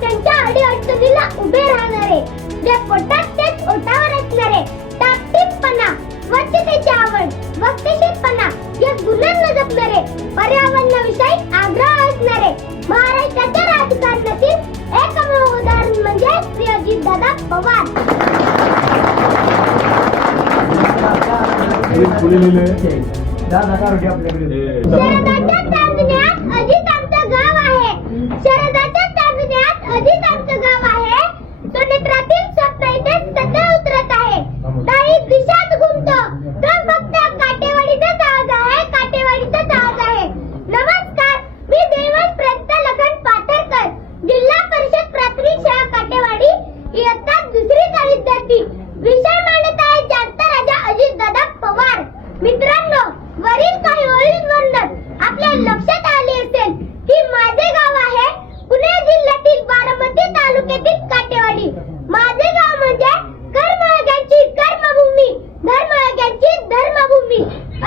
कार्यकर्त्यांच्या अडीअडचणीला उभे राहणारे, जे पोटात तेच ओठावर असणारे, टापटीपपणा, स्वच्छतेची आवड, वक्तशीरपणा या गुणांना जपणारे, पर्यावरणाविषयी आग्रह असणारे, महाराष्ट्राच्या राजकारणातील एकमेव उदाहरण म्हणजे श्री अजितदादा पवार. शरदाच्या चांदण्यात अजित आमचं गाव आहे, शरदाच्या चांदण्यात अजित आमचं गाव आहे, सोनेत्रातील स्वप्न इथे सध्या उतरत आहे, काही दिशात घुमतो तो फक्त काटेवाडीचाच आवाज आहे, काटेवाडीचाच आवाज आहे. नमस्कार, मी देवश प्रत्त लखन पाथरकर, जिल्हा परिषद प्राथमिक शाळा काटेवाडी, इयत्ता दुसरीचा विद्यार्थी. विषय मांडत आहे जागता राजा अजितदादा पवार. मित्रांनो, वरील काही ओळींवरून आपल्या लक्षात आले असेल की माझे गाव आहे पुणे जिल्ह्यातील बारामती तालुक्यातील काटेवाडी. माझे गाव म्हणजे कर्मयोग्यांची कर्मभूमी, धर्मयोग्यांची धर्मभूमी.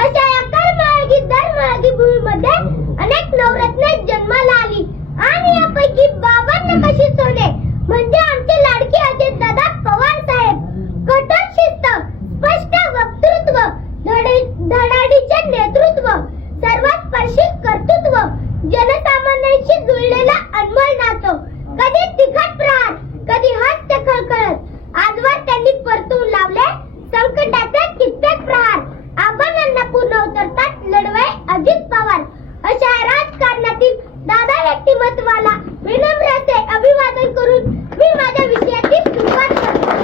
अशा या कर्मयोगी धर्मयोगी भूमीमध्ये अनेक नवरत्ने जन्माला आली आणि यापैकी बाबांना कशी सोने म्हणजे आमचे लाडके अजितदादा पवार साहेब. कठोर शिस्त, स्पष्ट वक्तृत्व, धडाडीचे नेतृत्व, सर्वस्पर्शी कर्तृत्व, जनसामान्यांशी जुळलेला अनमोल नातो, कधी तिखट प्रहार, कधी हास्य खळखळत, आजवर त्यांनी परतून लावले संकटाचे कित्येक प्रहार. आव्हानांना पूर्ण उतरतात लढवय अजित पवार. अशा राजकारणातील दादा व्यक्तिमत्वाला विनम्र असे अभिवादन करून मी माझ्या विषयाची सुरुवात करतो.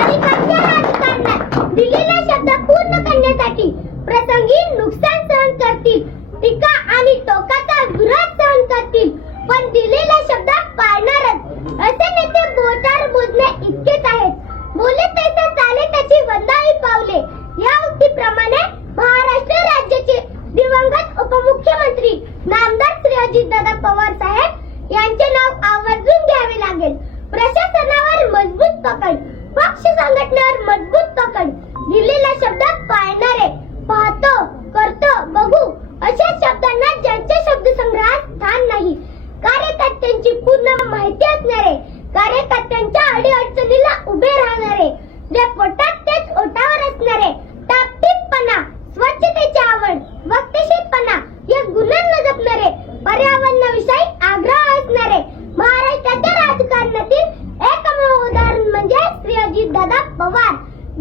आणि कशा राजकारणात दिलेला शब्द पूर्ण करण्यासाठी प्रसंगी नुकसान सहन करतील, टीका आणि टोकाचा विरोध सहन करतील, पण दिलेला शब्द पाळणारच. असे नेते बोटावर मोजणे इतकेच आहेत. बोले तैसे चाले त्याची वंदाळी पावले या उक्तीप्रमाणे महाराष्ट्र राज्याचे दिवंगत उपमुख्यमंत्री नामदार श्री अजितदादा पवार साहेब यांचे नाव आवर्जून घ्यावे लागेल. प्रशासनावर मजबूत पकड, पक्ष संघटनेवर मजबूत पकड, दिलेला शब्द पाळणारे, पाहतो, करतो, बघू अशा शब्दांना ज्यांच्या शब्दसंग्रहात स्थान नाही, कार्यकर्त्यांची पूर्ण माहिती असणारे, कार्यकर्त्यांच्या अडीअडचणीला उभे राहणारे, जे पोटात तेच ओठावर असणारे, टापटीपपणा, स्वच्छतेची आवड, वक्तशीरपणा या गुणांना जपणारे, पर्यावरणाविषयी आग्रह असणारे, महाराष्ट्राच्या राजकारणातील एकमेव उदाहरण म्हणजे श्री अजितदादा पवार.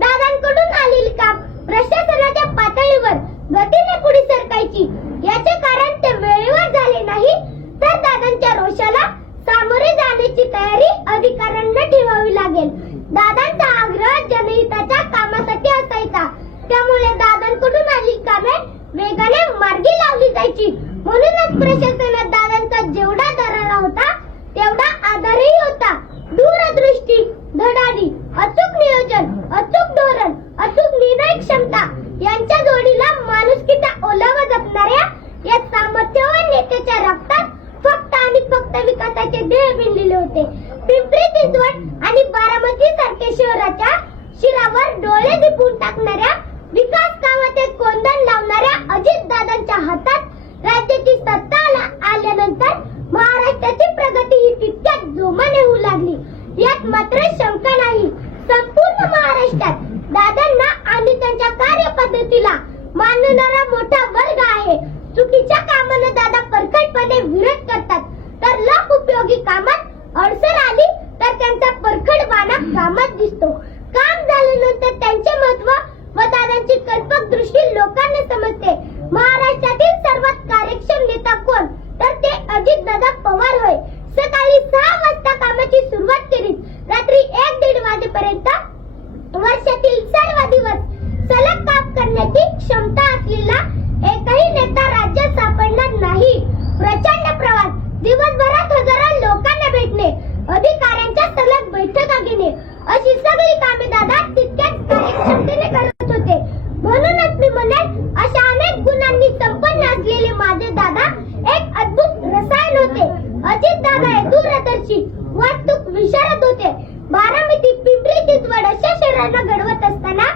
दादांकडून आलेली काम प्रशासनाच्या पातळीवर गतीने पुढे सरकायची. याचे कारण ते वेळेवर झाले नाही, तर दादांच्या रोषाला सामोरे जाण्याची तयारी अधिकाऱ्यांना ठेवावी लागेल. दादांचा आग्रह जनहिताच्या कामासाठी असायचा, त्यामुळे दादांकडून आलेली कामे वेगाने मार्गी लावली जायची. म्हणूनच प्रशासनात दादांचा जेवढा दरारा होता तेवढा आधारही होता. दूरदृष्टी, धडाडी, अचूक नियोजन, अचूक धोरण, अचूक निर्णय क्षमता यांच्या जोडीला माणुसकीचा ओलावा जपणाऱ्या या सामर्थ्यवान नेत्याच्या रक्तात फक्त आणि फक्त विकासाचे ध्येय भिनलेले होते. पिंपरी चिंचवड आणि बारामती सारख्या शहराच्या शिरावर डोळे दिपवून टाकणाऱ्या विकास कामाचे कोंदण लावणाऱ्या अजितदादांच्या हातात राज्याची सत्ता आल्यानंतर महाराष्ट्राची प्रगती ही तितक्याच जोमाने होऊ लागली. यात मात्र शंका नाही. संपूर्ण महाराष्ट्रात दादांना आणि त्यांच्या कार्यपद्धतीला मानणारा मोठा वर्ग आहे. चुकीच्या कामांना दादा परखडपणे विरोध करतात, तर लोक उपयोगी कामात अडचण आली तर त्यांचा परखडपणा कामात दिसतो. काम झाल्यानंतर त्यांचे महत्व व दादांची कल्पक दृष्टी लोकांना समजते. महाराष्ट्रातील सर्वात कार्यक्षम नेता कोण, तर ते अजितदादा पवार होय. सकाळी 6 वाजता कामाची सुरुवात केली, रात्री 1-1:30 वाजेपर्यंत वर्षातील सर्व दिवस सलग काम करण्याची क्षमता असलेला एकही नेता राज्यात सापडणार नाही. प्रचंड प्रवास, दिवसभरात हजारो लोकांना भेटणे, अधिकाऱ्यांच्या सलग बैठका घेणे अशी सगळी कामे दादा तितक्याच कार्यक्षमतेने करत होते. म्हणूनच मी म्हणेन, अशा अनेक गुणांनी संपन्न असलेले माझे दादा एक अद्भुत रसायन होते. अजितदादा हे दूरदर्शी, वास्तूक विशारद होते. बारामती, पिंपरी चिंचवड अशा शहरांना घडवत असताना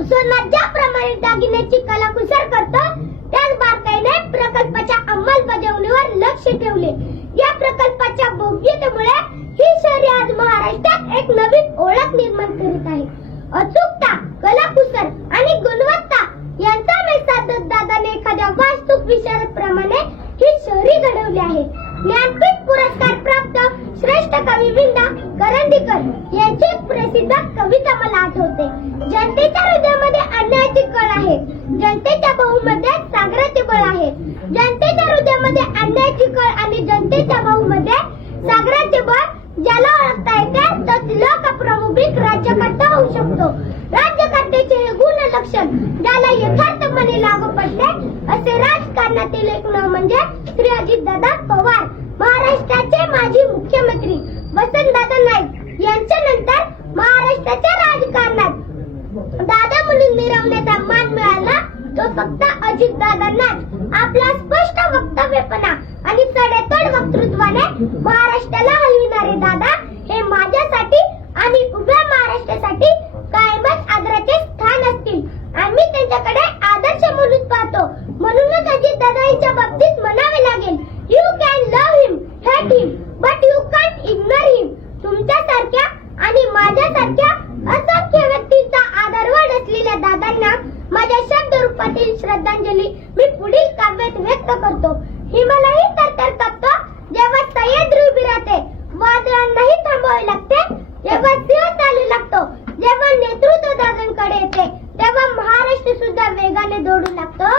सोना ज्याप्रमाणे दागिन्याची कलाकुसर करतो, त्याच बारकाईने प्रकल्पाच्या अंमलबजावणीवर लक्ष ठेवले. या प्रकल्पाच्या भव्यतेमुळे ही शहरे आज महाराष्ट्रात एक नवीन ओळख निर्माण करीत आहे. अचूकता, कलाकुसर आणि गुणवत्ता यांचा मेळ साधत दादाने एखाद्या वास्तुक विशारदप्रमाणे ही शहरे घडवली आहे. ज्ञानपीठ पुरस्कार प्राप्त श्रेष्ठ कवी विंदा करंदीकर यांची एक प्रसिद्ध कविता मला आठवते. जनतेच्या हृदयामध्ये अन्यायाची कळ आहे, जनतेच्या बाहूमध्ये सागराचे बळ आहे. जनतेच्या हृदयामध्ये अन्यायाची कळ आणि जनतेच्या बाहूमध्ये सागराचे बळ ज्याला ओळखता येते तो लोकप्रमुख राज्यकर्ता होऊ शकतो. राज्यकर्त्याचे हे गुण लक्षण ज्याला यथार्थपणे लागू पडले असे राजकारणातील एक नाव म्हणजे श्री अजितदादा पवार, महाराष्ट्राचे माजी मुख्यमंत्री वसंतदादा नाईक यांच्यानंतर महाराष्ट्राच्या राजकारणात दादा म्हणून मिरवण्याचा मान मिळाला तो फक्त अजितदादांनाच. आपला स्पष्ट वक्तव्यपणा आणि सडेतोड वक्तृत्वाने महाराष्ट्राला हलविणारे दादा हे माझ्यासाठी आणि उभ्या महाराष्ट्रासाठी कायमच आदराचे स्थान असतील. आम्ही त्यांच्याकडे आदर्श म्हणून पाहतो. म्हणूनच अजितदादांच्या बाबतीत म्हणावे लागेल, you can love him, hate him, but you can't ignore him. तुमच्यासारख्या आणि माझ्यासारख्या असंख्य व्यक्तींचा आदरवड असलेल्या दादांना माझ्या शब्द रूपातील श्रद्धांजली मी पुढील काव्यात व्यक्त करतो. हिमालयही तरतर कापतो जेव्हा सह्याद्री उभी राहते, वादळांनाही थांबावे लागते जेव्हा सिंह चालू लागतो. जेव्हा नेतृत्व दादांकडे येते तेव्हा महाराष्ट्र सुद्धा वेगाने दौडू लागतो.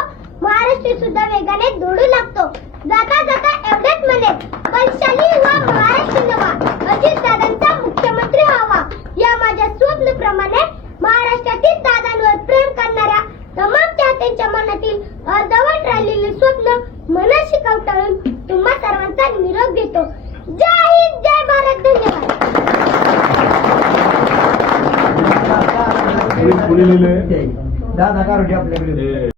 महाराष्ट्र सुद्धा वेगाने दौडू लागतो. जाता जाता एवढेच म्हणे, बलशाली व महाराष्ट्र नवा, अजित दादांचा मुख्यमंत्री व्हावा. या माझ्या स्वप्नप्रमाणे महाराष्ट्रातील दादांवर प्रेम करणाऱ्या तमाम चाहत्यांच्या मनातील अर्धवट राहिलेले स्वप्न मनाशी कवटाळून तुम्हा सर्वांचा निरोप घेतो. जय हिंद, जय भारत, धन्यवाद. पुढे लिहिलंय दादा कारोटे आपल्याकडे.